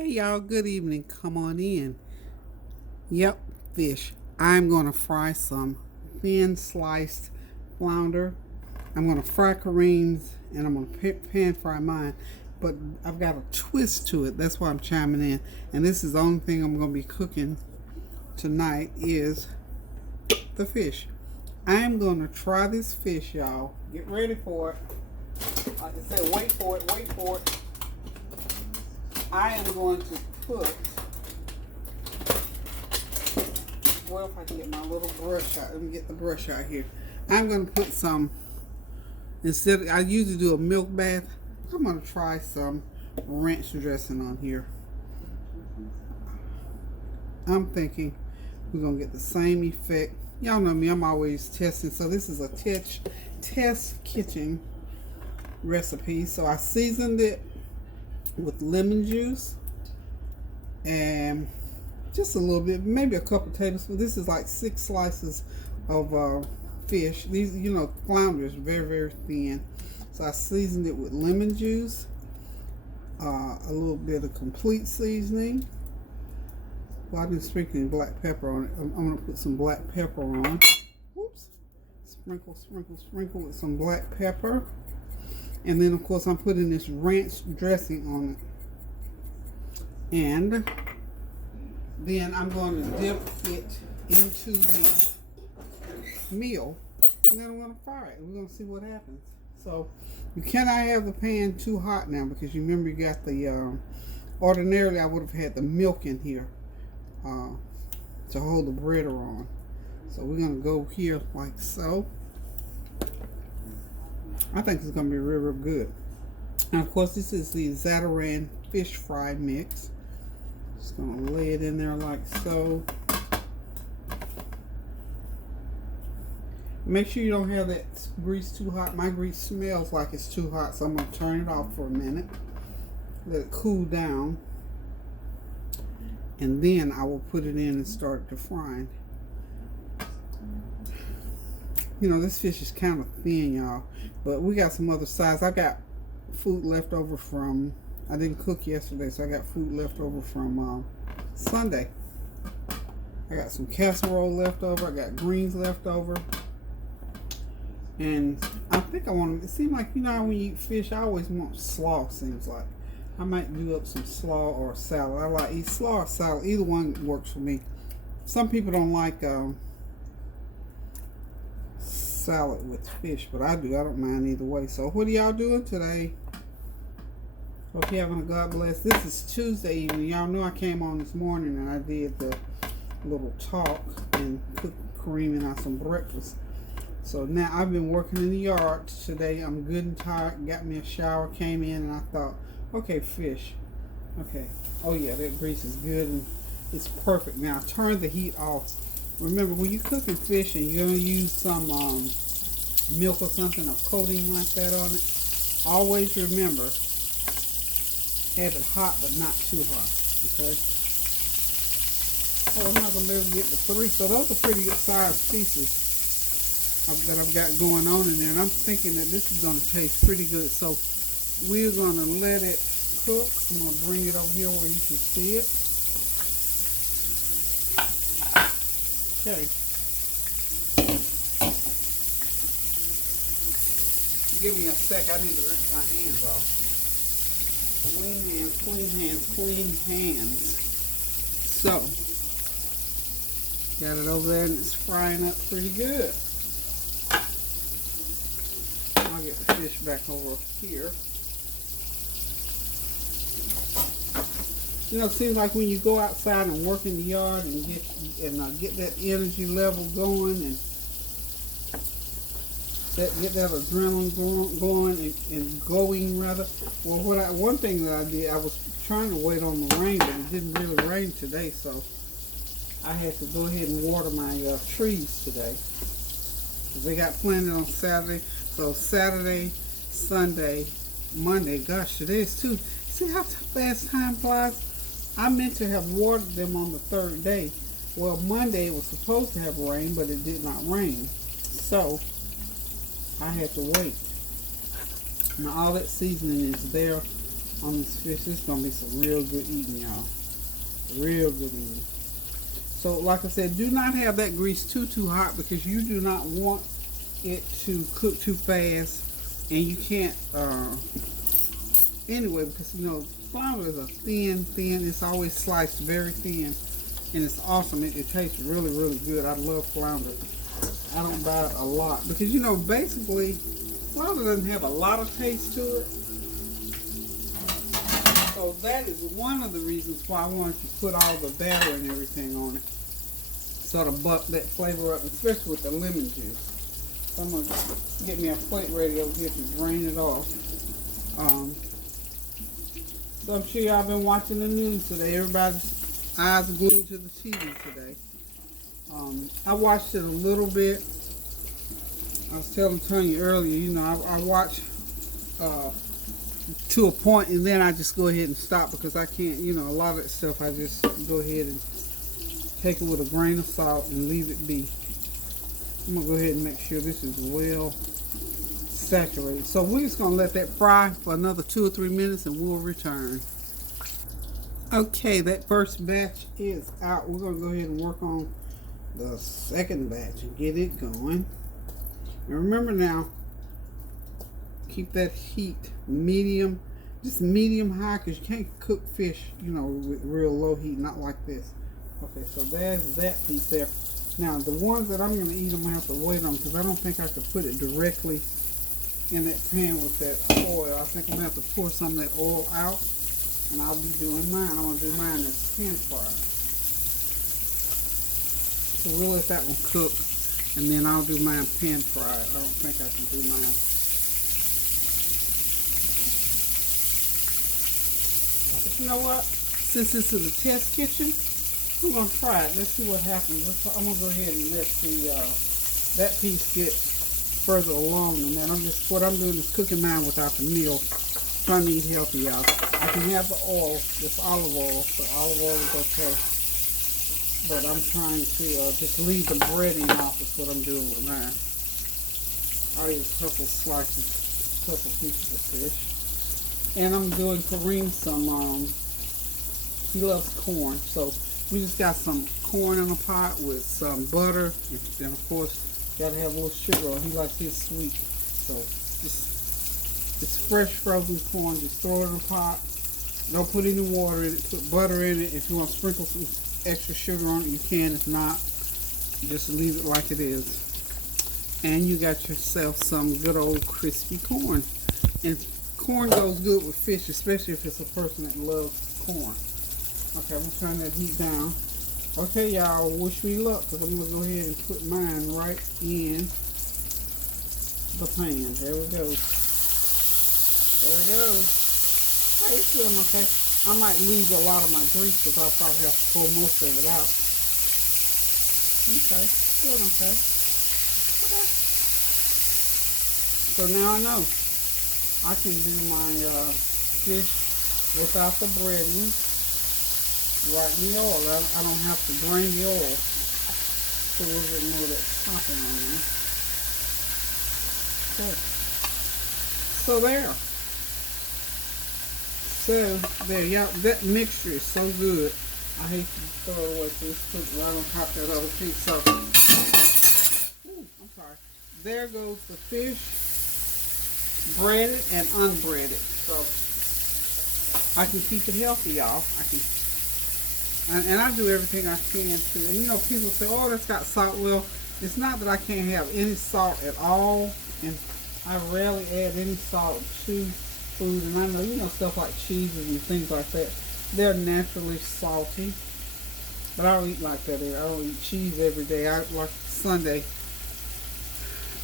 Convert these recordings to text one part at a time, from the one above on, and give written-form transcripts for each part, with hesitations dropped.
Hey y'all, good evening. Come on in. Yep, fish. I'm going to fry some thin sliced flounder. I'm going to fry Kareem's and I'm going to pan fry mine. But I've got a twist to it. That's why I'm chiming in. And this is the only thing I'm going to be cooking tonight is the fish. I am going to try this fish, y'all. Get ready for it. Like I said, wait for it, wait for it. I am going to put, well, if I can get my little brush out, let me get the brush out here. I'm going to put some, instead of, I usually do a milk bath, I'm going to try some ranch dressing on here. I'm thinking we're going to get the same effect. Y'all know me, I'm always testing, so this is a test kitchen recipe. So I seasoned it with lemon juice and just a little bit, maybe a couple tablespoons. This is like 6 slices of fish. These, you know, flounder is very, very thin. So I seasoned it with lemon juice, a little bit of complete seasoning. Well, I've been sprinkling black pepper on it. I'm going to put some black pepper on. Whoops. Sprinkle, sprinkle, sprinkle with some black pepper. And then, of course, I'm putting this ranch dressing on it. And then I'm going to dip it into the meal. And then I'm going to fry it. We're going to see what happens. So, you cannot have the pan too hot now because you remember you got the, ordinarily I would have had the milk in here to hold the bread on. So, we're going to go here like so. I think it's going to be real, real good. And of course, this is the Zatarain fish fry mix. Just going to lay it in there like so. Make sure you don't have that grease too hot. My grease smells like it's too hot, so I'm going to turn it off for a minute. Let it cool down. And then I will put it in and start the frying. You know, this fish is kind of thin, y'all. But we got some other sides. I got food left over from, I didn't cook yesterday, so I got food left over from Sunday. I got some casserole left over. I got greens left over. And I think I want to, it seems like, you know, when you eat fish, I always want slaw, seems like. I might do up some slaw or salad. I like eat slaw or salad. Either one works for me. Some people don't like salad with fish, but I do. I don't mind either way. So what are y'all doing today? Hope you're having a God bless. This is Tuesday evening. Y'all know I came on this morning and I did the little talk and cooked Kareem and I some breakfast. So now I've been working in the yard today. I'm good and tired. Got me a shower, came in, and I thought, okay, fish. Okay. Oh yeah, that grease is good and it's perfect. Now turn the heat off. Remember, when you're cooking fish and you're going to use some milk or something, a coating like that on it, always remember, have it hot but not too hot, okay? Oh, I'm not going to be able to get the 3, so those are pretty good sized pieces that I've got going on in there, and I'm thinking that this is going to taste pretty good, so we're going to let it cook. I'm going to bring it over here where you can see it. Okay. Give me a sec. I need to rinse my hands off. Clean hands, clean hands, clean hands. So, got it over there and it's frying up pretty good. I'll get the fish back over here. You know, it seems like when you go outside and work in the yard and get that energy level going and get that adrenaline going and going rather. Well, one thing that I did, I was trying to wait on the rain, but it didn't really rain today, so I had to go ahead and water my trees today. They got planted on Saturday, so Saturday, Sunday, Monday. Gosh, today is Tuesday. See how fast time flies? I meant to have watered them on the 3rd day. Well, Monday it was supposed to have rain, but it did not rain. So, I had to wait. Now, all that seasoning is there. on this fish. This is going to be some real good eating, y'all. Real good eating. So like I said, do not have that grease too hot, because you do not want it to cook too fast, and you can't anyway, because you know flounder is a thin, it's always sliced very thin, and it's awesome. It tastes really good. I love flounder. I don't buy it a lot because, you know, basically flounder doesn't have a lot of taste to it. So that is one of the reasons why I wanted to put all the batter and everything on it, sort of buck that flavor up, especially with the lemon juice. So I'm going to get me a plate ready over here to drain it off. So I'm sure y'all been watching the news today. Everybody's eyes glued to the TV today. I watched it a little bit. I was telling Tony earlier, you know, I watch to a point, and then I just go ahead and stop, because I can't, you know, a lot of that stuff I just go ahead and take it with a grain of salt and leave it be. I'm going to go ahead and make sure this is well saturated. So we're just going to let that fry for another 2 or 3 minutes, and we'll return. Okay, that first batch is out. We're going to go ahead and work on the second batch and get it going. And remember now, keep that heat medium, just medium high, because you can't cook fish, you know, with real low heat, not like this. Okay, so there's that piece there. Now, the ones that I'm going to eat, I'm going to have to wait on, because I don't think I could put it directly in that pan with that oil. I think I'm going to have to pour some of that oil out, and I'll be doing mine. I'm going to do mine as pan fried. So we'll let that one cook, and then I'll do mine pan fried. I don't think I can do mine. But you know what? Since this is a test kitchen, I'm going to try it. Let's see what happens. I'm going to go ahead and let that piece get further along, and then what I'm doing is cooking mine without the milk. Trying to eat healthy, y'all. I can have the oil, just olive oil, so olive oil is okay. But I'm trying to just leave the breading off, is what I'm doing with mine. I'll eat a couple slices, a couple pieces of fish. And I'm doing Kareem some, he loves corn, so we just got some corn in a pot with some butter, and of course, gotta have a little sugar on. He likes his sweet, so it's fresh frozen corn. Just throw it in a pot. Don't put any water in it. Put butter in it. If you want to sprinkle some extra sugar on it, you can. If not, just leave it like it is. And you got yourself some good old crispy corn. And corn goes good with fish, especially if it's a person that loves corn. Okay, I'm turn that heat down. Okay, y'all, wish me luck, because I'm going to go ahead and put mine right in the pan. There we go. There it goes. Hey, it's doing okay. I might lose a lot of my grease, because I'll probably have to pull most of it out. Okay, doing okay. Okay. So now I know I can do my fish without the breading right in the oil. I don't have to drain the oil. Put a little bit more of that topping on there. Okay. So there. So there, y'all, that mixture is so good. I hate to throw it away, so let's put it right on top of that other piece. So, ooh, I'm sorry. There goes the fish, breaded and unbreaded. So I can keep it healthy, y'all. And I do everything I can to. And you know, people say, "Oh, that's got salt." Well, it's not that I can't have any salt at all, and I rarely add any salt to food. And I know, you know, stuff like cheeses and things like that, they're naturally salty. But I don't eat like that. I don't eat cheese every day. Like Sunday,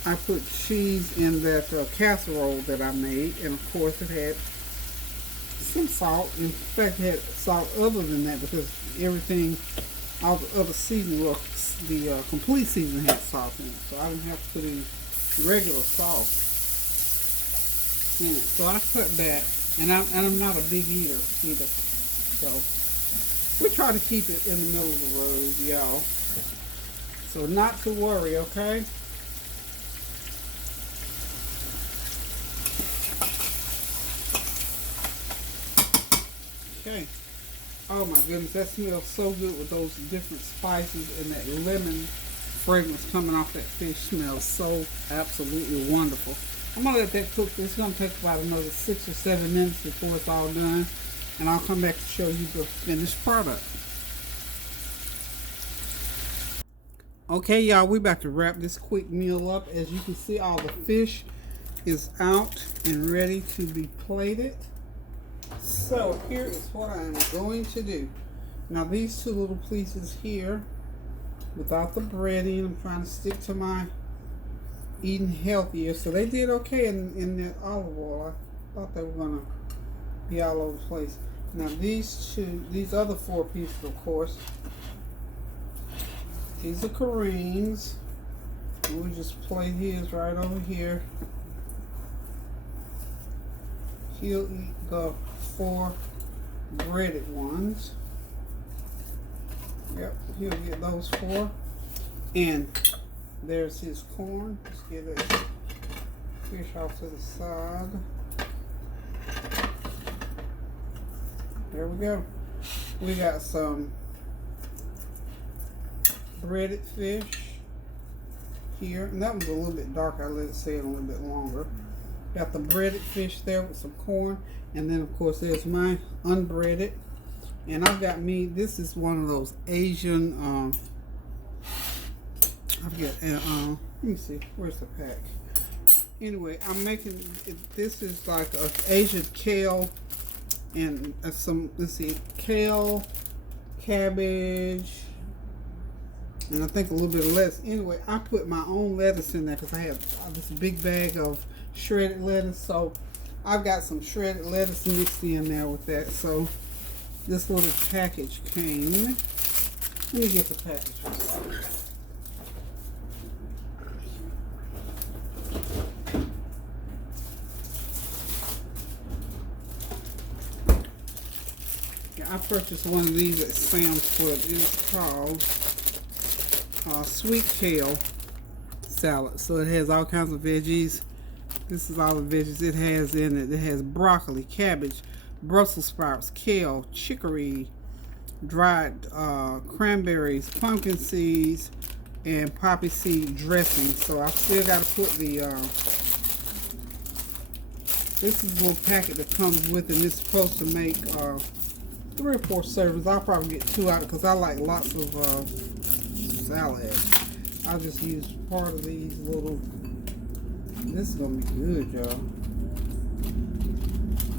I put cheese in that casserole that I made, and of course it had some salt. In fact, it had salt other than that, because everything, all the other seasoning, well, the complete seasoning had salt in it, so I didn't have to put any regular salt in it. So I cut back, and I'm not a big eater either. So we try to keep it in the middle of the road, y'all. So not to worry, okay? Oh my goodness, that smells so good with those different spices and that lemon fragrance coming off that fish smells so absolutely wonderful. I'm gonna let that cook. It's gonna take about another 6 or 7 minutes before it's all done, and I'll come back to show you the finished product. Okay, y'all, we about to wrap this quick meal up. As you can see, all the fish is out and ready to be plated. So here is what I'm going to do. Now these two little pieces here, without the breading, I'm trying to stick to my eating healthier. So they did okay in that olive oil. I thought they were gonna be all over the place. Now these other 4 pieces, of course, these are Kareem's. We'll just plate his right over here. He'll eat the 4 breaded ones. Yep, he'll get those 4. And there's his corn. Let's get that fish off to the side. There we go. We got some breaded fish here. And that was a little bit dark. I let it sit a little bit longer. Got the breaded fish there with some corn. And then, of course, there's my unbreaded. And I've got me, this is one of those Asian, I forget, let me see, where's the pack? Anyway, I'm making, this is like an Asian kale and some, let's see, kale, cabbage, and I think a little bit of lettuce. Anyway, I put my own lettuce in there because I have this big bag of shredded lettuce. So I've got some shredded lettuce mixed in there with that. So this little package came. Let me get the package. Yeah, I purchased one of these at Sam's Club. It's called sweet kale salad. So it has all kinds of veggies. This is all the veggies it has in it. It has broccoli, cabbage, Brussels sprouts, kale, chicory, dried cranberries, pumpkin seeds, and poppy seed dressing. So I still got to put the this is a little packet that comes with it, and it's supposed to make 3 or 4 servings. I'll probably get 2 out because I like lots of salad. I'll just use part of these little. This is gonna be good, y'all.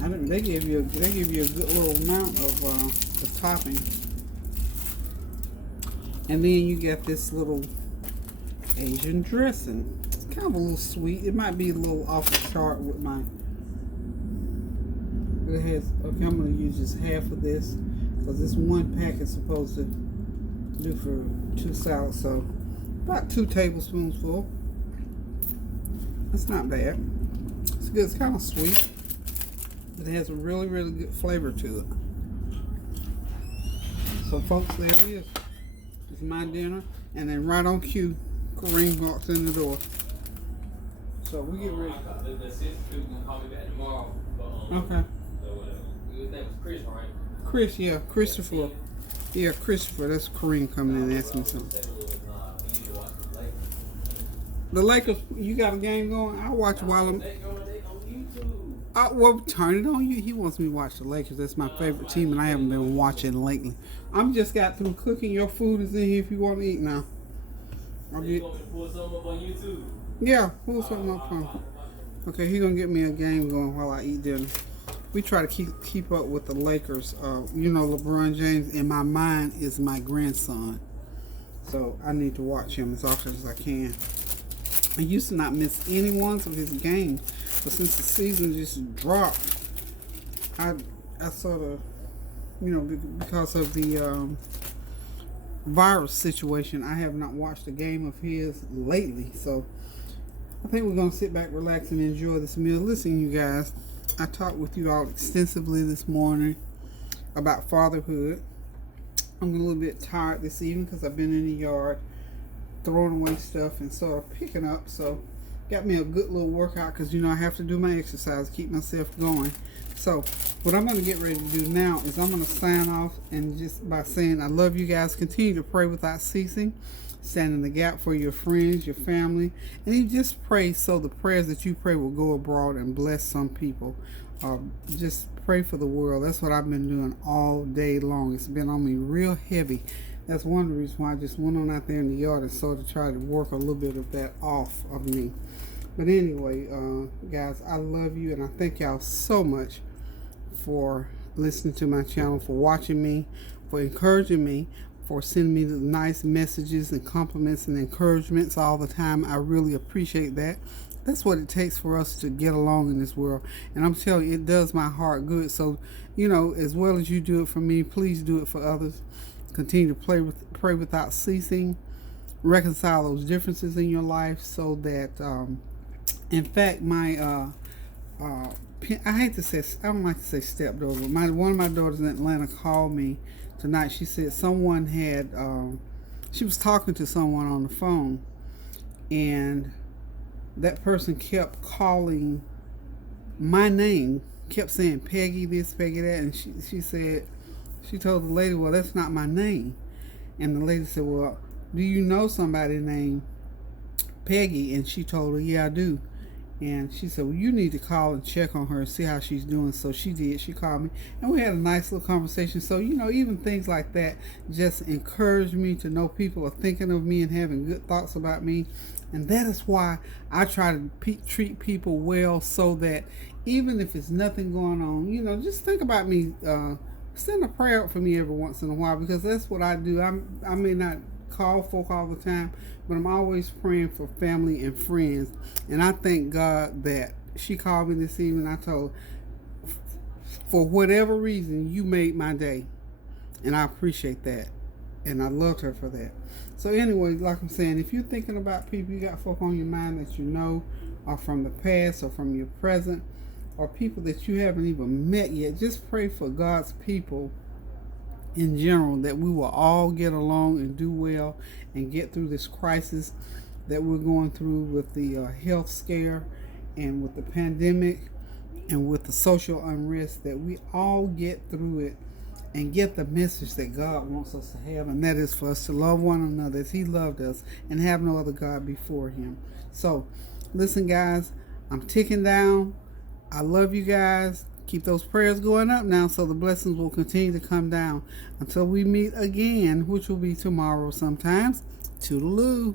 They give you a good little amount of the topping, and then you get this little Asian dressing. It's kind of a little sweet. It might be a little off the chart with my. It has. Okay, I'm gonna use just half of this because this one pack is supposed to do for 2 salads. So about 2 tablespoons full. That's not bad. It's good. It's kind of sweet. It has a really, really good flavor to it. So, folks, there it is. It's my dinner. And then right on cue, Kareem walks in the door. So, we get ready. Okay. His name was Chris, right? Chris, yeah. Christopher. Yeah, Christopher. That's Kareem coming in and asking something. The Lakers, you got a game going? I watch while I'm. Well, turn it on you. He wants me to watch the Lakers. That's my favorite team, and I haven't been watching lately. I'm just got through cooking. Your food is in here if you want to eat now. You want me to pull something up on YouTube? Yeah, pull something up from. Okay, he's gonna get me a game going while I eat dinner. We try to keep up with the Lakers. You know, LeBron James in my mind is my grandson, so I need to watch him as often as I can. I used to not miss any ones of his games, but since the season just dropped, I sort of, you know, because of the virus situation, I have not watched a game of his lately. So I think we're going to sit back, relax, and enjoy this meal. Listen, you guys, I talked with you all extensively this morning about fatherhood. I'm a little bit tired this evening because I've been in the yard throwing away stuff and sort of picking up. So got me a good little workout because, you know, I have to do my exercise, keep myself going. So what I'm going to get ready to do now is I'm going to sign off and just by saying I love you guys. Continue to pray without ceasing. Stand in the gap for your friends, your family, and you just pray so the prayers that you pray will go abroad and bless some people. Just pray for the world. That's what I've been doing all day long. It's been on me real heavy. That's one of the reasons why I just went on out there in the yard and started to try to work a little bit of that off of me. But anyway, guys, I love you, and I thank y'all so much for listening to my channel, for watching me, for encouraging me, for sending me the nice messages and compliments and encouragements all the time. I really appreciate that. That's what it takes for us to get along in this world. And I'm telling you, it does my heart good. So, you know, as well as you do it for me, please do it for others. Continue to pray without ceasing. Reconcile those differences in your life so that, in fact, my, I hate to say, I don't like to say stepdaughter, but one of my daughters in Atlanta called me tonight. She said someone had, she was talking to someone on the phone, and that person kept calling my name, kept saying Peggy this, Peggy that, and she said, she told the lady, well, that's not my name. And the lady said, well, do you know somebody named Peggy? And she told her, yeah, I do. And she said, well, you need to call and check on her and see how she's doing. So she did. She called me, and we had a nice little conversation. So, you know, even things like that just encourage me to know people are thinking of me and having good thoughts about me. And that is why I try to treat people well, so that even if it's nothing going on, you know, just think about me. Send a prayer up for me every once in a while, because that's what I do. I may not call folk all the time, but I'm always praying for family and friends. And I thank God that she called me this evening. I told her, for whatever reason, you made my day, and I appreciate that, and I loved her for that. So anyway, like I'm saying, if you're thinking about people, you got folk on your mind that you know are from the past or from your present, or people that you haven't even met yet, just pray for God's people in general, that we will all get along and do well and get through this crisis that we're going through with the health scare and with the pandemic and with the social unrest, that we all get through it and get the message that God wants us to have, and that is for us to love one another as He loved us and have no other God before Him. So listen, guys, I'm ticking down. I love you guys. Keep those prayers going up now, so the blessings will continue to come down until we meet again, which will be tomorrow sometimes. Toodaloo.